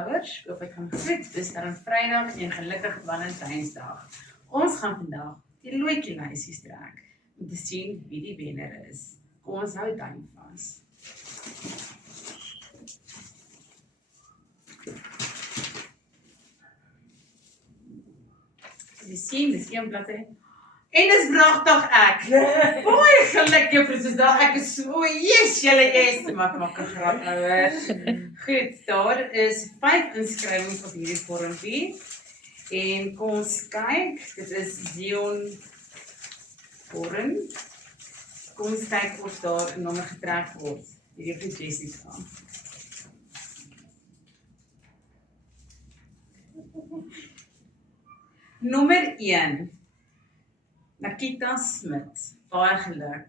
ouers, of ek gaan groet, dis dan Vrydag en gelukkig Valentynsdag. Ons gaan vandag die looitjie-lysies trek, om te sien wie die wenner is. Kom ons hou duim vas. Jy sien, dis een bladsy. En dis wragtig ek. Baie geluk juffrou Suzan. Ek is so, yes, julle maak 'n grap ouers. Goed, daar is 5 inskrywings op hierdie vormpie. En kom ons kyk, dit is Dion vorm. Kom ons kyk of daar 'n nommer getrek word. Hierdie vir Jessica. Nommer 1. Nakita Smit, baie geluk.